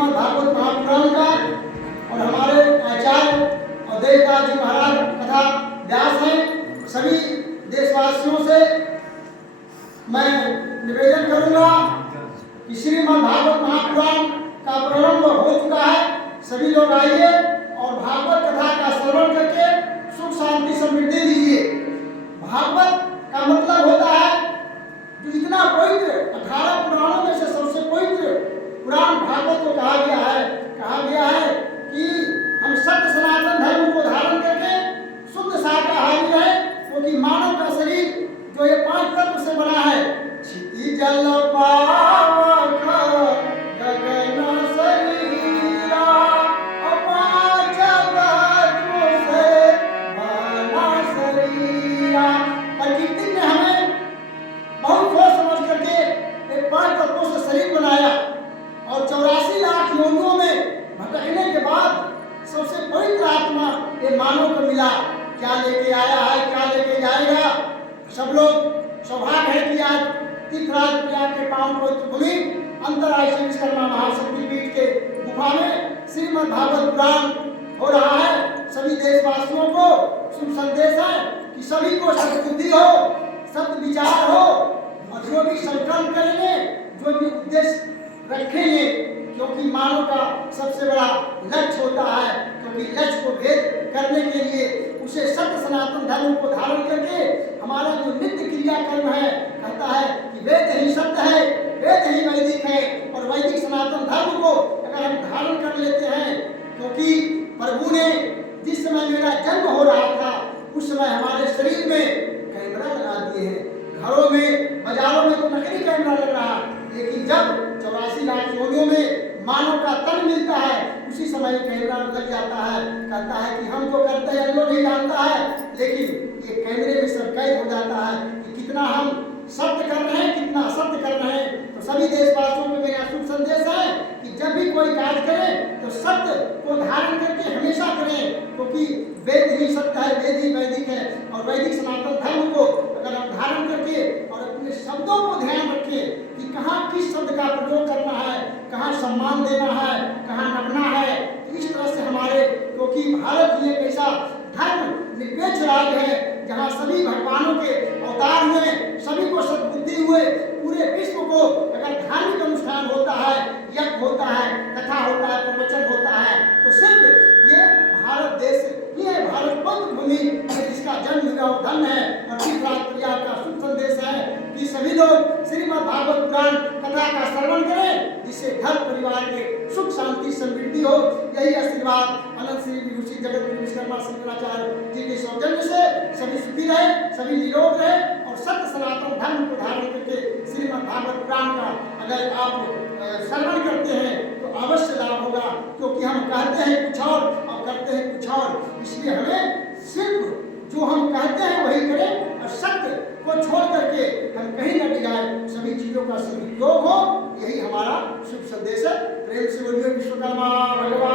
श्रीमद् भागवत महापुराण का और हमारे आचार्य और देवदास जी महाराज तथा व्यास हैं, सभी देशवासियों से मैं निवेदन करूंगा कि श्रीमद् भागवत महापुराण का प्रारंभ हो चुका है। सभी लोग आइए और भागवत कथा का श्रवण करके सुख शांति समृद्धि दीजिए। भागवत का मतलब होता है जो इतना पवित्र 18 पुराणों में से सबसे पवित्र पुराण भागवत को कहा गया है कि हम सत्य सनातन धर्म को धारण करके शुद्ध शाकाहारी रहे, क्योंकि मानव का शरीर जो ये 5 तत्व से बना है, क्षिति जल पावक गगन शरीरा अपांच तत्वों से बना शरीरा। प्रकृति ने हमें बहुत सोच समझ करके ये 5 तत्वों से शरीर बनाया और 84 लाख योनियों में भटकने के बाद सबसे पवित्र आत्मा ये मानव को मिला। क्या लेके आया है, क्या लेके जाएगा? सब लोग सौभाग्य है कि आज तीर्थराज प्रयाग के पावन पवित्र भूमि अंतरराष्ट्रीय श्री विश्वकर्मा महाशक्ति पीठ के गुफा में श्रीमद् भागवत पुराण हो रहा है। सभी देशवासियों को शुभ संदेश है कि सभी को सद्बुद्धि हो, सत्य विचार हो और जो भी संकल्प करेंगे, जो भी उद्देश्य रखेंगे, क्योंकि मानव का सबसे बड़ा लक्ष्य होता है, क्योंकि लक्ष्य को भेद करने के लिए उसे सत्य सनातन धर्म को धारण करके हमारा जो नित्य क्रिया कर्म है, कहता है कि वेद ही सत्य है, वेद ही वैदिक है, और वैदिक सनातन धर्म को अगर हम धारण कर लेते हैं, क्योंकि प्रभु ने जिस समय मेरा जन्म हो रहा था उस समय हमारे शरीर में कैमरा लगा दिए हैं। घरों में, बाजारों में तो नकली कैमरा लग रहा, लेकिन जब 84 लाख योनियों में मानव का तन मिलता है उसी समय कैमरा लग जाता है। कहता है कि हम तो करते हैं, लोग नहीं जानता है, लेकिन ये कैमरे में सब कैद हो जाता है कि कितना हम सत्य कर रहे हैं, कितना असत्य कर रहे हैं। तो सभी देशवासियों को मेरा शुभ संदेश है कि जब भी कोई कार्य करें तो सत्य को धारण करके हमेशा करें, क्योंकि वेद ही सत्य है, वेद ही वैदिक है, और वैदिक सनातन धर्म को अगर हम धारण करके और अपने शब्दों को ध्यान रखें कि कहाँ किस शब्द का प्रयोग करना है, कहाँ सम्मान देना है, कहाँ नभना है, तो इस तरह से हमारे, क्योंकि भारत एक ऐसा धर्म निरपेक्ष राज्य है जहाँ सभी भगवानों के अवतार हुए, सभी को सद्बुद्धि हुए, पूरे विश्व को अगर धार्मिक अनुष्ठान होता है, यज्ञ होता है, कथा होता है, प्रवचन होता है, तो सिर्फ ये भारत देश, ये भारत पवित्र भूमि जिसका जन्म हुआ धन है। और तीर्थराज प्रयाग का शुभ संदेश है कि सभी लोग श्रीमद् भागवत पुराण कथा का श्रवण करें, जिससे घर परिवार में सुख शांति समृद्धि हो। यही आशीर्वाद अनंत श्री विभूषित जगत गुरु विश्वकर्मा श्रीनाचार्य जी के सौजन्य से सभी सुखी रहे, सभी निरोग रहे और सत्य सनातन धर्म को धारण करके श्रीमद् भागवत पुराण का अगर आप श्रवण करते हैं तो अवश्य लाभ होगा, क्योंकि हम कहते हैं कुछ और करते हैं कुछ और। इसलिए हमें सिर्फ जो हम कहते हैं वही करें और सत्य को छोड़ करके हम कहीं न जाए, सभी चीजों का सदुपयोग हो। यही हमारा शुभ संदेश है। प्रेम से बोलिए विश्वकर्मा भगवान।